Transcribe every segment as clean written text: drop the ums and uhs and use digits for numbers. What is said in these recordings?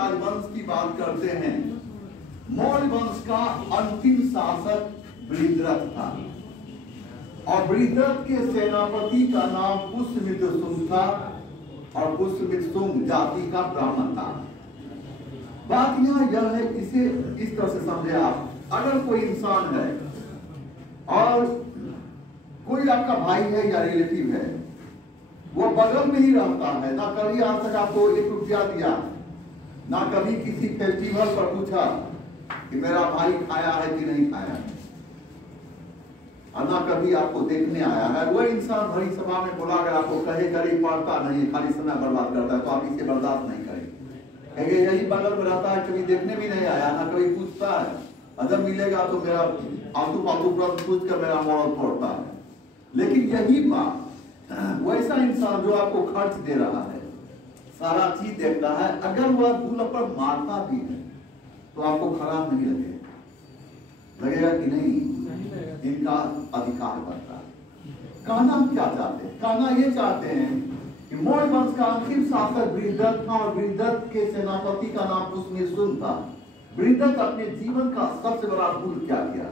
राजवंश की बात करते हैं। मौर्य वंश का अंतिम शासक बृहद्रथ था और बृहद्रथ के सेनापति का नाम पुष्यमित्र शुंग था और पुष्यमित्र शुंग जाति का ब्राह्मण था। बात यह है, इसे इस तरह से समझे आप। अगर कोई इंसान है और कोई आपका भाई है या रिलेटिव है, वो बगल में ही रहता है, ना कभी आज तक आपको 1 रुपया दिया, ना कभी किसी फेस्टिवल पर पूछा कि मेरा भाई खाया है कि नहीं खाया, और ना कभी आपको देखने आया है, वो इंसान भरी सभा में बुलाकर आपको कहे करे पढ़ता नहीं, खाली समय बर्बाद करता है, तो आप इसे बर्दाश्त नहीं करेंगे। कहेंगे यही बगल में रहता है, कभी देखने भी नहीं आया, ना कभी पूछता है, अगर मिलेगा तो मेरा आलतू फालतू प्रश्न पूछ कर मेरा मॉरल तोड़ता है। लेकिन यही बात वैसा इंसान जो आपको खर्च दे रहा है, सारा चीज देखता है, अगर वह दूल्हा पर मारता भी है तो आपको खराब नहीं लगेगा कि नहीं? इनका अधिकार बनता है। कान्हा क्या चाहते हैं? कान्हा ये चाहते हैं कि मौर्य वंश का अंतिम शासक बृहद्रथ था और बृहद्रथ के सेनापति का नाम पुष्यमित्र शुंग था। बृहद्रथ अपने जीवन का सबसे बड़ा भूल क्या किया?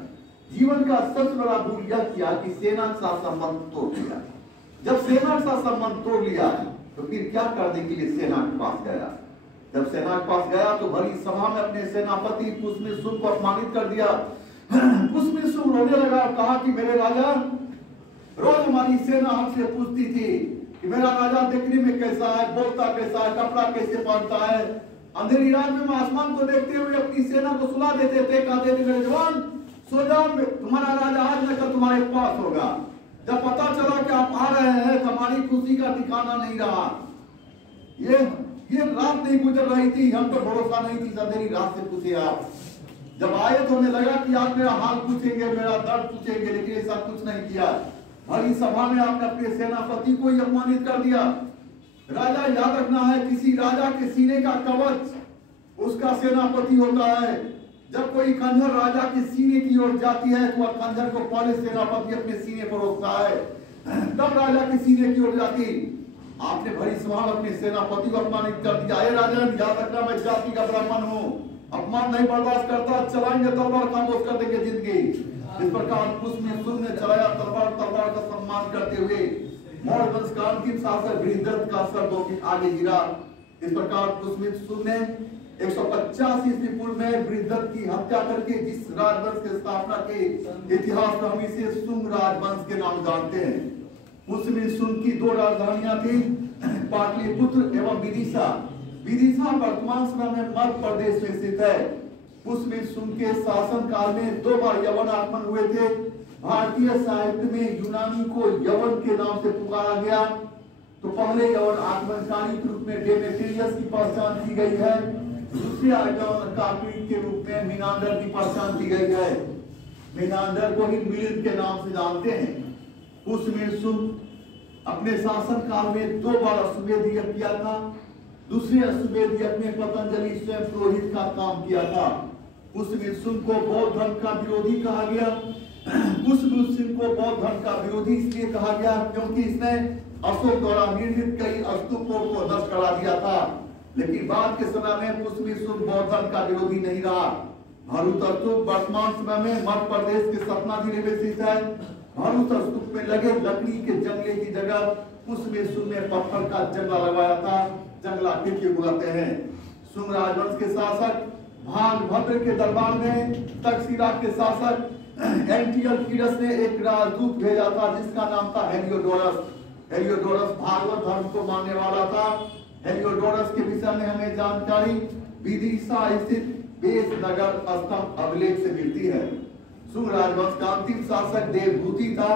जीवन का सबसे बड़ा भूल यह किया कि सेना के साथ संबंध तोड़ दिया। जब सेना के साथ संबंध तोड़ लिया तो फिर क्या करने के लिए सेना के पास गया? जब सेना के पास गया तो भरी सभा में अपने सेनापति पुष्यमित्र शुंग को अपमानित कर दिया। पुष्यमित्र शुंग रोने लगा और कहा कि मेरे राजा, रोज हमारी सेना हमसे पूछती थी कि मेरा राजा देखने में कैसा है, बोलता कैसा है, कपड़ा कैसे पहनता है। अंधेरी रात में आसमान को देखते हुए अपनी सेना को सुला देते थे, कहते थे मेरे जवान सो जाओ, तुम्हारा राजा आज न कल तुम्हारे पास होगा। जब पता चला कि आप आ रहे हैं, हमारी खुशी का ठिकाना नहीं रहा। ये रात नहीं गुजर रही थी, हम पर भरोसा नहीं थी, अंधेरी रात से पूछे आप। जब आए तो हमें लगा कि आप मेरा हाल पूछेंगे, मेरा दर्द पूछेंगे, लेकिन ऐसा कुछ नहीं किया। भरी सभा में आपने अपने सेनापति को ही अपमानित कर दिया। राजा याद रखना है, किसी राजा के सीने का कवच उसका सेनापति होता है। जब कोई खंजर राजा के सीने की ओर जाती है तो वह खंजर को पहले सेनापति अपने सीने पर रोकता है, तब राजा के सीने की ओर जाती। आपने भरी सभा में अपने सेनापति को अपमानित कर दिया। ये राजा याद रखना, मैं जाति का ब्राह्मण हूँ, अपमान नहीं बर्दाश्त करता, चलाएंगे तलवार, खामोश कर देंगे जिंदगी। इस प्रकार पुष्यमित्र शुंग ने चलाया तलवार, तलवार का सम्मान करते हुए मौर्य वंश का अंतिम शासक बृहद्रथ का सर 2 फीट आगे गिरा। इस प्रकार पुष्यमित्र शुंग ने 150 ईस्वी पूर्व में बृहद्रथ की हत्या करके जिस राजवंश की स्थापना के इतिहास में हम इसे शुंग राजवंश के नाम जानते हैं। पुष्यमित्र शुंग की 2 राजधानियां थी, पाटलिपुत्र एवं विदिशा। विदिशा वर्तमान समय में मध्य प्रदेश में स्थित है। पुष्यमित्र शुंग के शासन काल में 2 बार यवन आक्रमण हुए थे। भारतीय साहित्य में यूनानी को यवन के नाम से पुकारा गया। तो पहले यवन आक्रमणकारी के रूप में डेमेट्रियस की पहचान की गई है, दूसरे आक्रमणकारी के रूप में मीनांडर की पहचान की गई है। मीनांडर को ही मिलिंद के नाम से जानते हैं। पुष्यमित्र शुंग अपने शासन काल में 2 बार अश्वमेध यज्ञ किया था। दूसरे अश्वमेध यज्ञ में पतंजलि स्वयं पुरोहित का काम किया था। पुष्यमित्र शुंग को बौद्ध धर्म का विरोधी कहा गया। पुष्यमित्र शुंग को बौद्ध धर्म का विरोधी इसलिए कहा गया क्योंकि इसने अशोक द्वारा निर्मित कई स्तूपों को नष्ट करा दिया था। लेकिन बाद के समय में पुष्यमित्र शुंग बौद्ध धर्म का विरोधी नहीं रहा। भरूच स्तूप वर्तमान समय में मध्य प्रदेश के सतना जिले में स्थित है। भरूच स्तूप में लगे लकड़ी के जंगले की जगह पुष्यमित्र शुंग ने पत्थर का जंगला लगाया था। जंगला क्यों बुलाते हैं? शुंग राजवंश के शासक भागभद्र के दरबार में तक्षशिला के शासक एंटियोकस ने एक राजदूत भेजा था जिसका नाम था हेलियोडोरस। हेलियोडोरस भागवत धर्म को मानने वाला था। हेलियोडोरस के विषय में हमें जानकारी विदिशा स्थित बेसनगर स्तंभ अभिलेख से मिलती है। शुंग राजवंश का अंतिम शासक देवभूति था।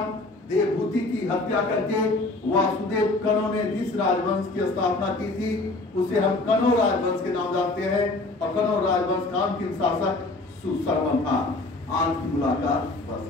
देवभूति की हत्या करके वासुदेव कनो ने जिस राजवंश की स्थापना की थी उसे हम कनो राजवंश के नाम जानते हैं और कनो राजवंश का अंतिम शासक सुशर्मा था। आज की मुलाकात बस।